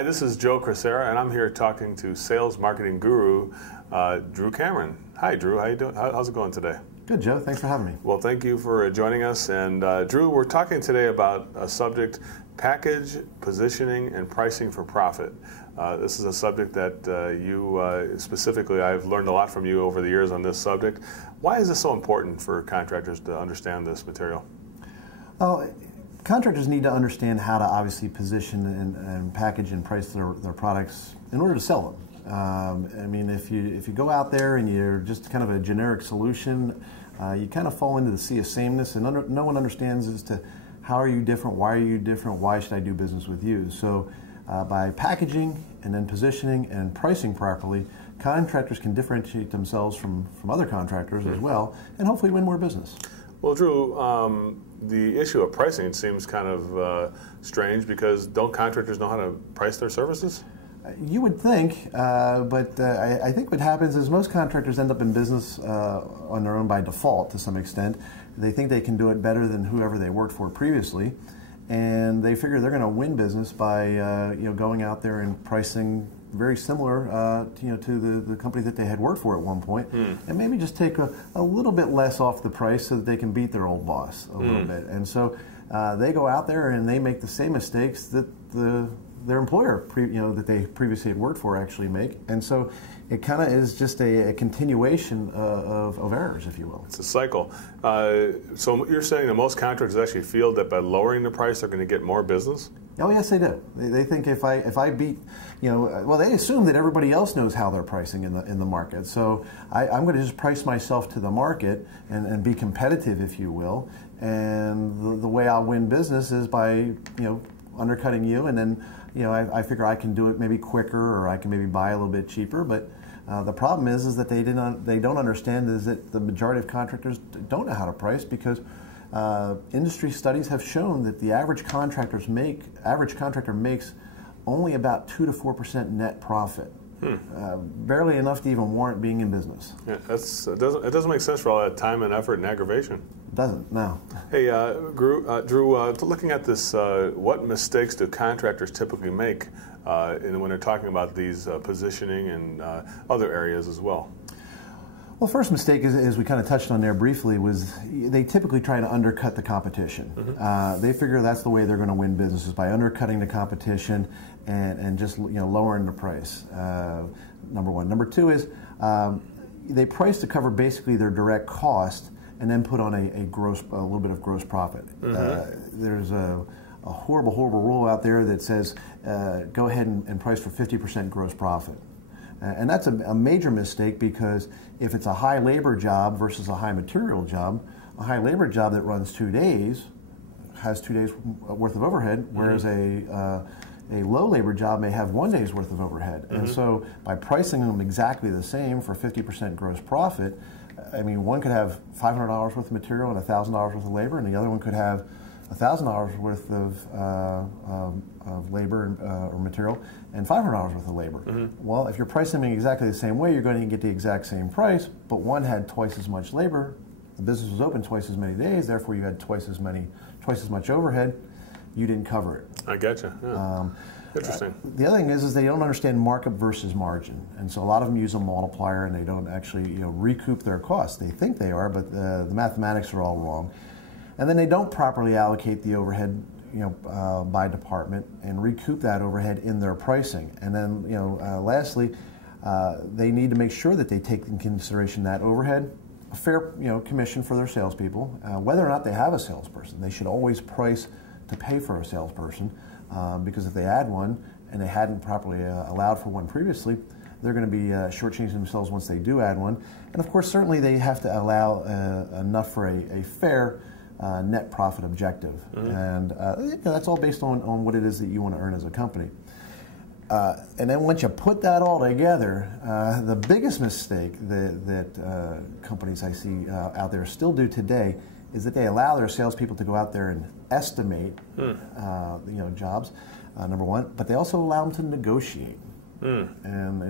Hi, this is Joe Crisera, and I'm here talking to sales marketing guru Drew Cameron. Hi, Drew. How you doing? How's it going today? Good, Joe. Thanks for having me. Well, thank you for joining us. And Drew, we're talking today about a subject: package, positioning, and pricing for profit. This is a subject that you specifically, I've learned a lot from you over the years on this subject. Why is this so important for contractors to understand this material? Well, contractors need to understand how to obviously position and package and price their products in order to sell them. I mean, if you go out there and you're just kind of a generic solution, you kind of fall into the sea of sameness, and no one understands as to how are you different, why are you different, why should I do business with you? So by packaging and then positioning and pricing properly, contractors can differentiate themselves from other contractors as well, and hopefully win more business. Well, Drew, the issue of pricing seems kind of strange, because don't contractors know how to price their services? You would think, but I think what happens is most contractors end up in business on their own by default to some extent. They think they can do it better than whoever they worked for previously, and they figure they're going to win business by going out there and pricing very similar to the company that they had worked for at one point, and maybe just take a little bit less off the price so that they can beat their old boss a little bit. And so they go out there and they make the same mistakes that their employer that they previously had worked for actually make. And so it kind of is just a continuation of errors, if you will. It's a cycle. So you're saying that most contractors actually feel that by lowering the price they're going to get more business? Oh yes, they do. They think if I beat, well, they assume that everybody else knows how they're pricing in the market. So I'm going to just price myself to the market and be competitive, if you will. And the way I'll win business is by undercutting you, and then I figure I can do it maybe quicker, or I can maybe buy a little bit cheaper. But the problem is that they don't understand is that the majority of contractors don't know how to price, because industry studies have shown that the average contractor makes only about 2 to 4% net profit. Barely enough to even warrant being in business. Yeah, it doesn't make sense for all that time and effort and aggravation. It doesn't, no. Hey, Drew, looking at this, what mistakes do contractors typically make when they're talking about these positioning and other areas as well? Well, first mistake, as we kind of touched on there briefly, was they typically try to undercut the competition. They figure that's the way they're going to win business, is by undercutting the competition and just lowering the price. Number one. Number two is they price to cover basically their direct cost, and then put on a little bit of gross profit. There's a horrible rule out there that says go ahead and price for 50% gross profit. And that's a major mistake, because if it's a high labor job versus a high material job, a high labor job that runs 2 days has 2 days worth of overhead, whereas a low labor job may have 1 day's worth of overhead. And so by pricing them exactly the same for 50% gross profit, I mean, one could have $500 worth of material and $1,000 worth of labor, and the other one could have $1,000 worth of labor or material and $500 worth of labor. Well, if you're pricing them exactly the same way, you're going to get the exact same price, but one had twice as much labor, the business was open twice as many days, therefore you had twice as much overhead. You didn't cover it. I getcha. Yeah. Interesting. The other thing is they don't understand markup versus margin, and so a lot of them use a multiplier, and they don't actually recoup their costs. They think they are, but the mathematics are all wrong. And then they don't properly allocate the overhead, by department, and recoup that overhead in their pricing. And then, lastly, they need to make sure that they take in consideration that overhead, a fair, commission for their salespeople. Whether or not they have a salesperson, they should always price to pay for a salesperson, because if they add one and they hadn't properly allowed for one previously, they're going to be shortchanging themselves once they do add one. And of course, certainly they have to allow enough for a fair net profit objective. And that's all based on what it is that you want to earn as a company. And then once you put that all together, the biggest mistake that companies I see out there still do today is that they allow their salespeople to go out there and estimate jobs, number one, but they also allow them to negotiate. And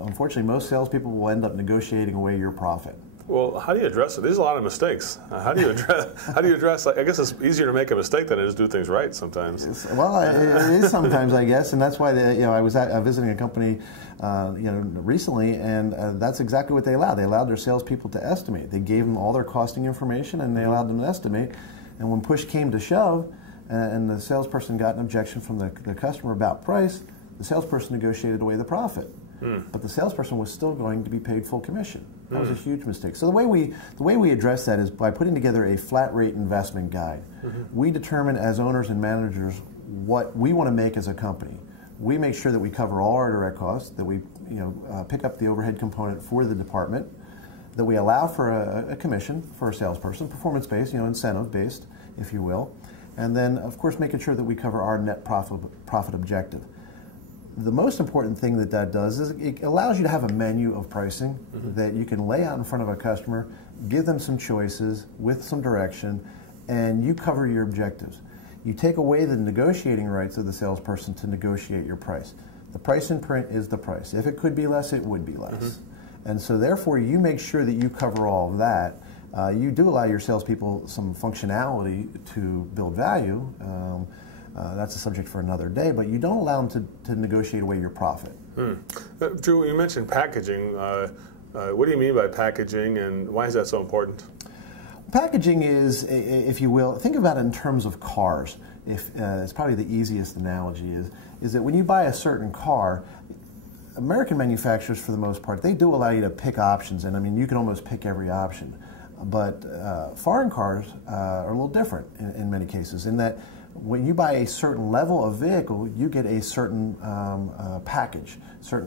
unfortunately, most salespeople will end up negotiating away your profit. Well, how do you address it? There's a lot of mistakes. How do you address? How do you address? I guess it's easier to make a mistake than it is do things right sometimes. Well, it is sometimes, I guess, and that's why I was visiting a company, recently, and that's exactly what they allowed. They allowed their salespeople to estimate. They gave them all their costing information, and they allowed them to estimate. And when push came to shove, and the salesperson got an objection from the customer about price, the salesperson negotiated away the profit. But the salesperson was still going to be paid full commission. That was a huge mistake. So the way we address that is by putting together a flat rate investment guide. We determine as owners and managers what we want to make as a company. We make sure that we cover all our direct costs, that we pick up the overhead component for the department, that we allow for a commission for a salesperson, performance-based, incentive-based, if you will, and then of course making sure that we cover our net profit objective. The most important thing that does is it allows you to have a menu of pricing that you can lay out in front of a customer, give them some choices with some direction, and you cover your objectives. You take away the negotiating rights of the salesperson to negotiate your price. The price in print is the price. If it could be less, it would be less. And so therefore you make sure that you cover all of that. You do allow your salespeople some functionality to build value. That's a subject for another day, but you don't allow them to negotiate away your profit. Drew, you mentioned packaging. What do you mean by packaging, and why is that so important? Packaging is, if you will, think about it in terms of cars. It's probably the easiest analogy is that when you buy a certain car, American manufacturers, for the most part, they do allow you to pick options, and I mean, you can almost pick every option. But foreign cars are a little different in many cases, in that when you buy a certain level of vehicle, you get a certain package.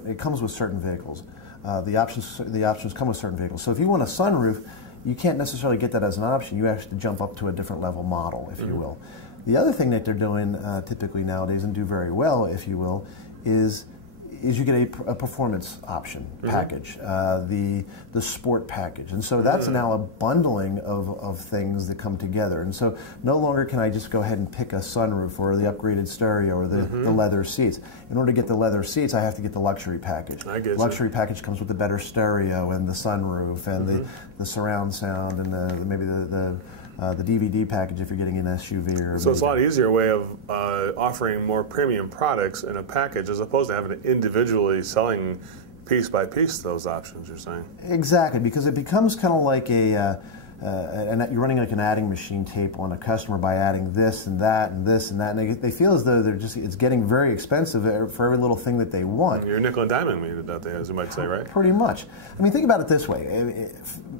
It comes with certain vehicles. The options come with certain vehicles. So if you want a sunroof, you can't necessarily get that as an option. You actually jump up to a different level model, if you will. The other thing that they're doing typically nowadays, and do very well, if you will, is you get a performance option package, the sport package. And so that's now a bundling of things that come together. And so no longer can I just go ahead and pick a sunroof or the upgraded stereo or the leather seats. In order to get the leather seats, I have to get the luxury package. The luxury package comes with the better stereo and the sunroof and the surround sound and maybe the DVD package if you're getting an SUV. So it's a lot easier way of offering more premium products in a package as opposed to having to individually selling piece by piece those options, you're saying? Exactly, because it becomes kind of like you're running like an adding machine tape on a customer by adding this and that and this and that, and they feel as though it's getting very expensive for every little thing that they want. You're nickel and diming me, as you might say, right? Pretty much. I mean, think about it this way.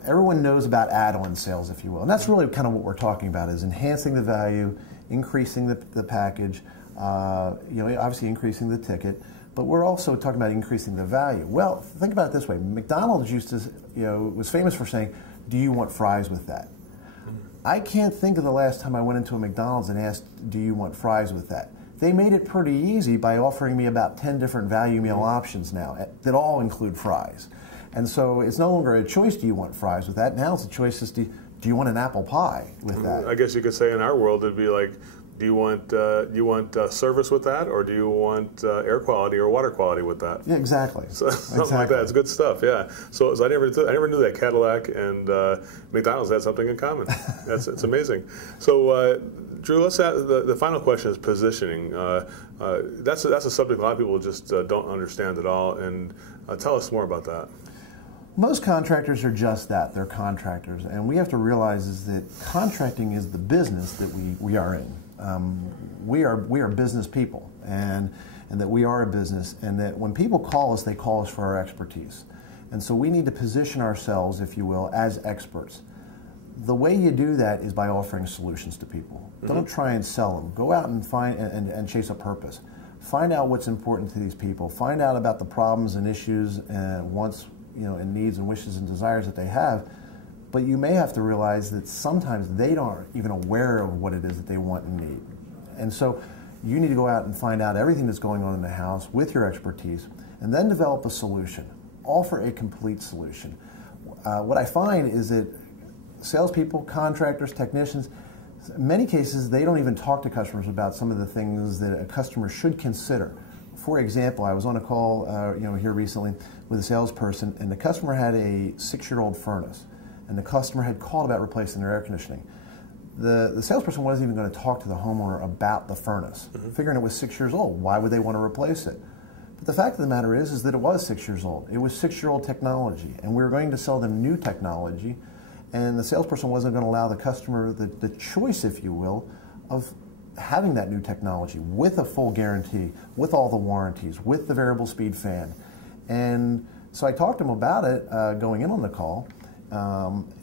Everyone knows about add-on sales, if you will, and that's really kind of what we're talking about, is enhancing the value, increasing the package, obviously increasing the ticket, but we're also talking about increasing the value. Well, think about it this way. McDonald's used to, was famous for saying, do you want fries with that? I can't think of the last time I went into a McDonald's and asked, do you want fries with that? They made it pretty easy by offering me about 10 different value meal options now that all include fries. And so it's no longer a choice, do you want fries with that? Now it's a choice, do you want an apple pie with that? I guess you could say in our world it'd be like, do you want service with that, or do you want air quality or water quality with that? Yeah, exactly. So, something like that. It's good stuff. Yeah. So I never knew that Cadillac and McDonald's had something in common. It's amazing. So Drew, let's ask, the final question is positioning. That's a subject a lot of people just don't understand at all. And tell us more about that. Most contractors are just that. They're contractors, and we have to realize is that contracting is the business that we are in. We are business people, and that we are a business, and that when people call us, they call us for our expertise. And so we need to position ourselves, if you will, as experts. The way you do that is by offering solutions to people. Don't try and sell them. Go out and find and chase a purpose. Find out what's important to these people. Find out about the problems and issues and wants, and needs and wishes and desires that they have. But you may have to realize that sometimes they aren't even aware of what it is that they want and need. And so you need to go out and find out everything that's going on in the house with your expertise, and then develop a solution. Offer a complete solution. What I find is that salespeople, contractors, technicians, in many cases, they don't even talk to customers about some of the things that a customer should consider. For example, I was on a call here recently with a salesperson, and the customer had a 6-year-old furnace. and the customer had called about replacing their air conditioning. The salesperson wasn't even going to talk to the homeowner about the furnace, figuring it was 6 years old. Why would they want to replace it? But the fact of the matter is that it was 6 years old. It was 6-year-old technology, and we were going to sell them new technology, and the salesperson wasn't going to allow the customer the choice, if you will, of having that new technology with a full guarantee, with all the warranties, with the variable speed fan. And so I talked to him about it going in on the call,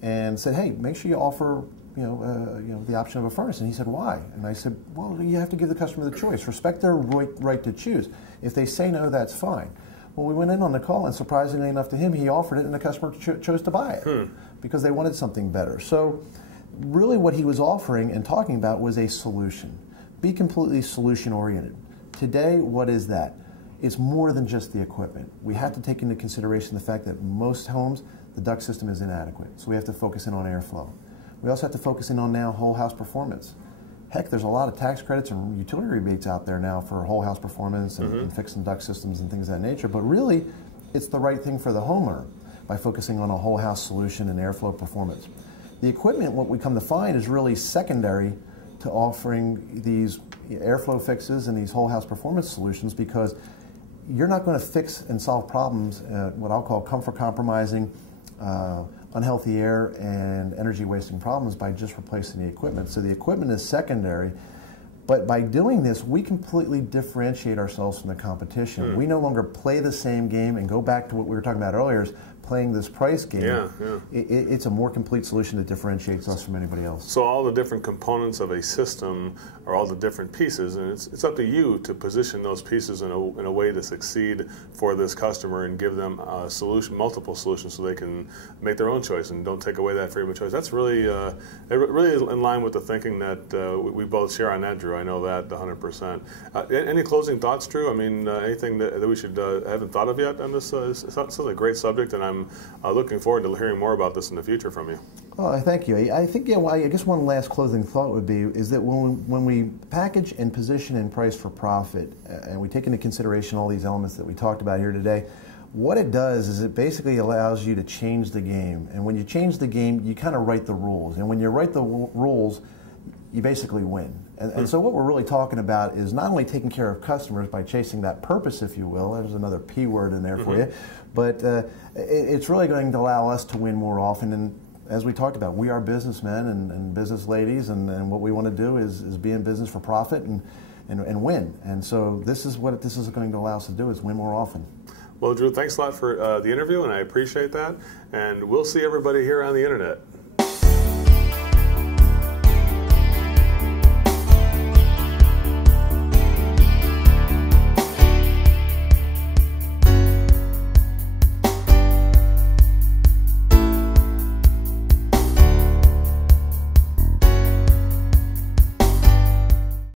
and said, hey, make sure you offer the option of a furnace. And he said, why? And I said, well, you have to give the customer the choice. Respect their right to choose. If they say no, that's fine. Well, we went in on the call, and surprisingly enough to him, he offered it, and the customer chose to buy it because they wanted something better. So really what he was offering and talking about was a solution. Be completely solution-oriented. Today, what is that? It's more than just the equipment. We have to take into consideration the fact that most homes, the duct system is inadequate, so we have to focus in on airflow. We also have to focus in on now whole house performance. Heck, there's a lot of tax credits and utility rebates out there now for whole house performance and fixing duct systems and things of that nature, but really it's the right thing for the homeowner by focusing on a whole house solution and airflow performance. The equipment, what we come to find, is really secondary to offering these airflow fixes and these whole house performance solutions, because you're not going to fix and solve problems, what I'll call comfort compromising, unhealthy air and energy wasting problems by just replacing the equipment. So the equipment is secondary, but by doing this, we completely differentiate ourselves from the competition. We no longer play the same game and go back to what we were talking about earlier, is playing this price game. It's a more complete solution that differentiates us from anybody else. So all the different components of a system are all the different pieces, and it's up to you to position those pieces in a way to succeed for this customer and give them a solution, multiple solutions, so they can make their own choice and don't take away that freedom of choice. That's really really in line with the thinking that we both share on that, Drew. I know that 100%. Any closing thoughts, Drew? I mean, anything that we should haven't thought of yet on this? It's a great subject, and I'm looking forward to hearing more about this in the future from you. Oh, thank you. I think, I guess one last closing thought would be is that when we package and position and price for profit, and we take into consideration all these elements that we talked about here today, what it does is it basically allows you to change the game. And when you change the game, you kind of write the rules. And when you write the rules, you basically win. And so what we're really talking about is not only taking care of customers by chasing that purpose, if you will, there's another P word in there for you, but it's really going to allow us to win more often. And as we talked about, we are businessmen and business ladies, and what we want to do is be in business for profit and win. And so this is what this is going to allow us to do, is win more often. Well, Drew, thanks a lot for the interview, and I appreciate that. And we'll see everybody here on the internet.